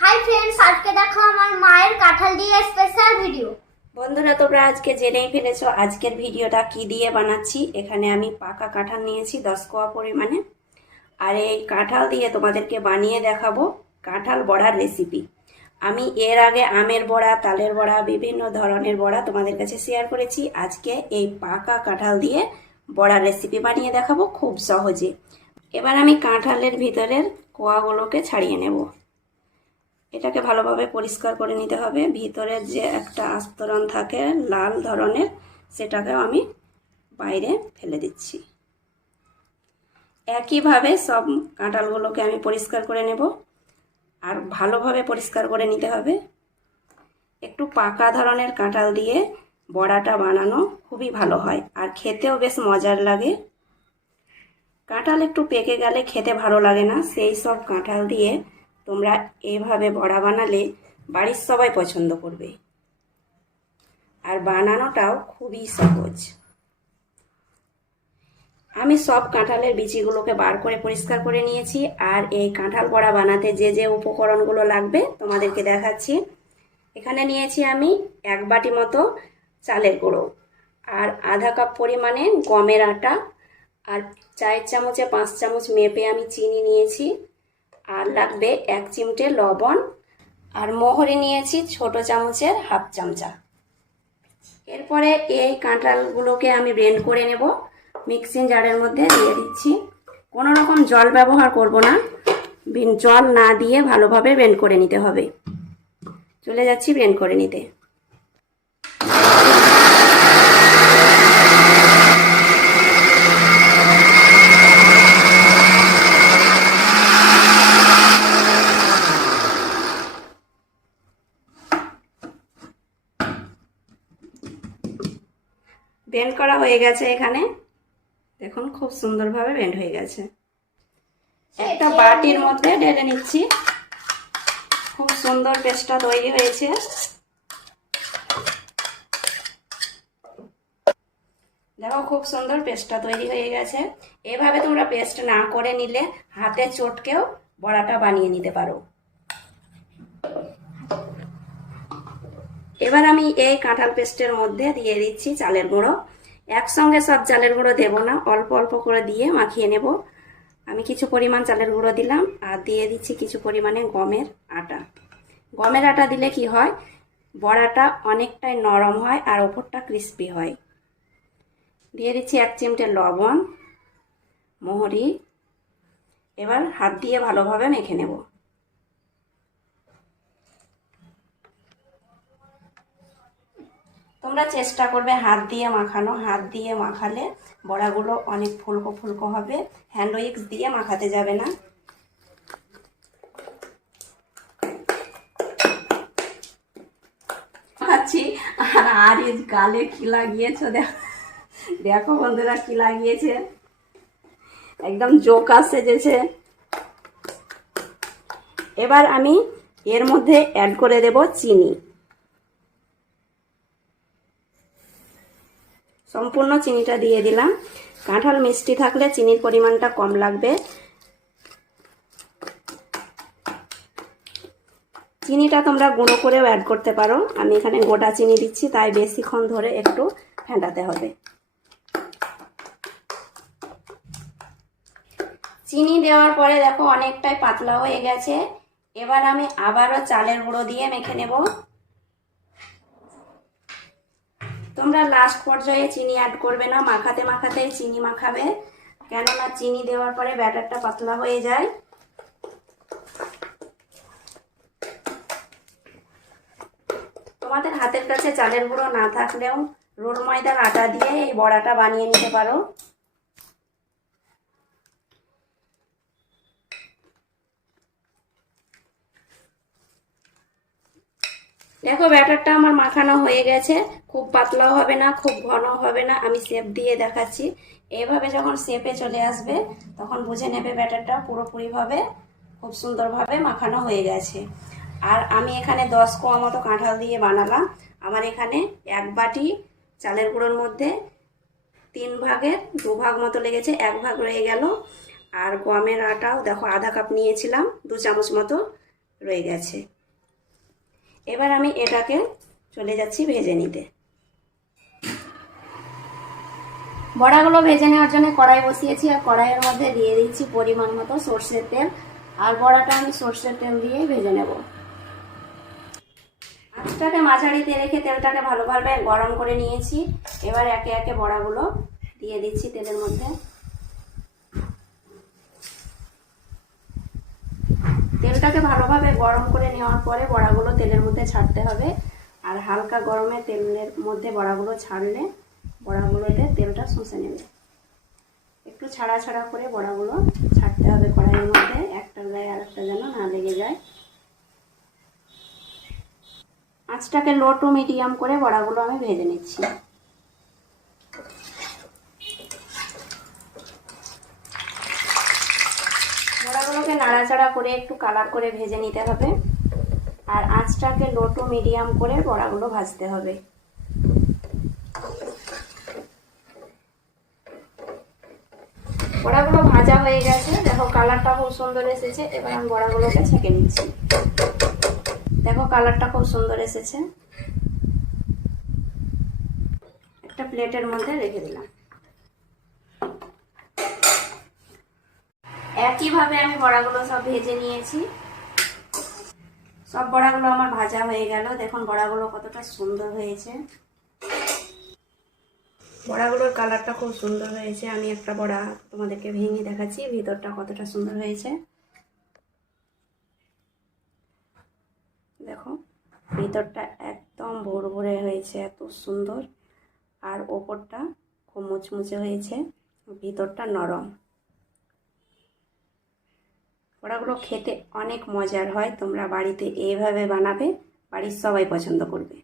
Hi friends, আজকে দেখো আমার মায়ের কাঁঠাল দিয়ে স্পেশাল ভিডিও। বন্ধুরা, তোমরা আজকে জেনেই ফেলেছো আজকের ভিডিওটা কি দিয়ে বানাচ্ছি। এখানে আমি পাকা কাঁঠাল নিয়েছি 10 কোয়া পরিমাণে, আর এই কাঁঠাল দিয়ে তোমাদেরকে বানিয়ে দেখাবো কাঁঠাল বড়ার রেসিপি। আমি এর আগে আমের বড়া, তালের বড়া, বিভিন্ন ধরনের বড়া তোমাদের কাছে শেয়ার করেছি। আজকে এই পাকা কাঁঠাল দিয়ে বড়ার রেসিপি বানিয়ে দেখাবো খুব সহজে। এবার আমি কাঁঠালের ভিতরের কোয়াগুলোকে ছাড়িয়ে নেব। এটাকে ভালোভাবে পরিষ্কার করে নিতে হবে। ভিতরে যে একটা আস্তরণ থাকে লাল ধরনের, সেটাকেও আমি বাইরে ফেলে দিচ্ছি। একইভাবে সব কাঁঠালগুলোকে আমি পরিষ্কার করে নেব, আর ভালোভাবে পরিষ্কার করে নিতে হবে। একটু পাকা ধরনের কাঁঠাল দিয়ে বড়াটা বানানো খুবই ভালো হয়, আর খেতেও বেশ মজার লাগে। কাঁঠাল একটু পেকে গেলে খেতে ভালো লাগে না, সেই সব কাঁঠাল দিয়ে তোমরা এইভাবে বড়া বানালে বাড়ির সবাই পছন্দ করবে, আর বানানোটাও খুবই সহজ। আমি সব কাঁঠালের বিচিগুলোকে বার করে পরিষ্কার করে নিয়েছি, আর এই কাঁঠাল বড়া বানাতে যে যে উপকরণগুলো লাগবে তোমাদেরকে দেখাচ্ছি। এখানে নিয়েছি আমি 1 বাটি মতো চালের গুঁড়ো, আর আধা কাপ পরিমাণে গমের আটা, আর 4 চামচে 5 চামচ মেপে আমি চিনি নিয়েছি, আর লাগবে 1 চিমটে লবণ, আর মোহরি নিয়েছি ছোট চামচের হাফ চামচা। এরপরে এই কাঁঠালগুলোকে আমি ব্লেন্ড করে নেব। মিক্সিং জারের মধ্যে দিয়ে দিচ্ছি। কোনো রকম জল ব্যবহার করব না, জল না দিয়ে ভালোভাবে ব্লেন্ড করে নিতে হবে। চলে যাচ্ছি ব্লেন্ড করে নিতে। ব্লেন্ড করা হয়ে গেছে। এখানে দেখুন খুব সুন্দরভাবে ব্লেন্ড হয়ে গেছে। একটা বাটির মধ্যে ঢেলে নিচ্ছি। খুব সুন্দর পেস্টটা তৈরি হয়েছে। দেখো খুব সুন্দর পেস্টটা তৈরি হয়ে গেছে। এভাবে তোমরা পেস্ট না করে নিলে হাতে চটকেও বড়াটা বানিয়ে নিতে পারো। এবার আমি এই কাঁঠাল পেস্টের মধ্যে দিয়ে দিচ্ছি চালের গুঁড়ো। একসঙ্গে সব চালের গুঁড়ো দেবো না, অল্প অল্প করে দিয়ে মাখিয়ে নেব। আমি কিছু পরিমাণ চালের গুঁড়ো দিলাম, আর দিয়ে দিচ্ছি কিছু পরিমাণে গমের আটা। গমের আটা দিলে কি হয়, বড়াটা অনেকটাই নরম হয় আর ওপরটা ক্রিস্পি হয়। দিয়ে দিচ্ছি 1 চিমটে লবণ, মোহরি। এবার হাত দিয়ে ভালোভাবে মেখে নেব। তোমরা চেষ্টা করবে হাত দিয়ে মাখানো। হাত দিয়ে মাখালে বড়াগুলো অনেক ফুলকো ফুলকো হবে। হ্যান্ড উইক্স দিয়ে মাখাতে যাবে না। মাখাচ্ছি, আর এই গালে কি লাগিয়েছো দেখো বন্ধুরা, কি লাগিয়েছে, একদম জোকা সেজেছে। এবার আমি এর মধ্যে অ্যাড করে দেব চিনি। সম্পূর্ণ চিনিটা দিয়ে দিলাম। কাঁঠাল মিষ্টি থাকলে চিনির পরিমাণটা কম লাগবে। চিনিটা তোমরা গুঁড়ো করেও অ্যাড করতে পারো। আমি এখানে গোটা চিনি দিচ্ছি, তাই বেশিক্ষণ ধরে একটু ফেটাতে হবে। চিনি দেওয়ার পরে দেখো অনেকটাই পাতলা হয়ে গেছে। এবার আমি আবারও চালের গুঁড়ো দিয়ে মেখে নেব। তোমরা লাস্ট পর্যায়ে চিনি অ্যাড করবে না, মাখাতে মাখাতেই চিনি মাখাবে, কেননা চিনি দেওয়ার পরে ব্যাটারটা পাতলা হয়ে যায়। তোমাদের হাতের কাছে চালের গুঁড়ো না থাকলেও রোল ময়দার আটা দিয়ে এই বড়াটা বানিয়ে নিতে পারো। দেখো ব্যাটারটা আমার মাখানো হয়ে গেছে। খুব পাতলাও হবে না, খুব ঘন হবে না। আমি শেপ দিয়ে দেখাচ্ছি। এইভাবে যখন শেপে চলে আসবে তখন বুঝে নেবে ব্যাটারটা পুরোপুরিভাবে খুব সুন্দরভাবে মাখানো হয়ে গেছে। আর আমি এখানে 10 কোয়া মতো কাঁঠাল দিয়ে বানালাম। আমার এখানে 1 বাটি চালের গুঁড়োর মধ্যে 3 ভাগের 2 ভাগ মতো লেগেছে, 1 ভাগ রয়ে গেল। আর গমের আটাও দেখো আধা কাপ নিয়েছিলাম, 2 চামচ মতো রয়ে গেছে। এবার আমি এটাকে চলে যাচ্ছি ভেজে নিতে। বড়াগুলো ভেজে নেওয়ার জন্য কড়াই বসিয়েছি, আর কড়াইয়ের মধ্যে দিয়ে দিচ্ছি পরিমাণ মতো সর্ষের তেল। আর বড়াটা আমি সর্ষের তেল দিয়েই ভেজে নেব। আঁচটাকে মাঝারিতে রেখে তেলটাকে ভালোভাবে গরম করে নিয়েছি। এবার একে একে বড়াগুলো দিয়ে দিচ্ছি তেলের মধ্যে। তেলটাকে ভালোভাবে গরম করে নেওয়ার পরে বড়াগুলো তেলের মধ্যে ছাড়তে হবে। আর হালকা গরমে তেলের মধ্যে বড়াগুলো ছাড়লে বড়াগুলোতে তেলটা শুষে নেবে। একটু ছাড়া ছাড়া করে বড়াগুলো ছাড়তে হবে কড়াইয়ের মধ্যে, একটার গায়ে আরেকটা যেন না লেগে যায়। আঁচটাকে লো টু মিডিয়াম করে বড়াগুলো আমি ভেজে নিচ্ছি। বড়াগুলোকে নাড়াচাড়া করে একটু কালার করে ভেজে নিতে হবে। আর আঁচটাকে লো টু মিডিয়াম করে বড়াগুলো ভাজতে হবে। বড়াগুলো ভাজা হয়ে গেছে, দেখো কালারটা খুব সুন্দর এসেছে। এবার আমি বড়াগুলোকে ছেঁকে নিচ্ছি। দেখো কালারটা খুব সুন্দর এসেছে। একটা প্লেটের মধ্যে রেখে দিলাম। একইভাবে আমি বড়াগুলো সব ভেজে নিয়েছি। সব বড়াগুলো আমার ভাজা হয়ে গেল। দেখুন বড়াগুলো কতটা সুন্দর হয়েছে। বড়াগুলোর কালারটা খুব সুন্দর হয়েছে। আমি একটা বড়া তোমাদেরকে ভেঙে দেখাচ্ছি, ভিতরটা কতটা সুন্দর হয়েছে। দেখো ভিতরটা একদম ভুরভুরে হয়েছে, এত সুন্দর। আর ওপরটা খুব মুচমুচে হয়েছে, ভিতরটা নরম। বড়াগুলো খেতে অনেক মজার হয়। তোমরা বাড়িতে এইভাবে বানাবে, বাড়ির সবাই পছন্দ করবে।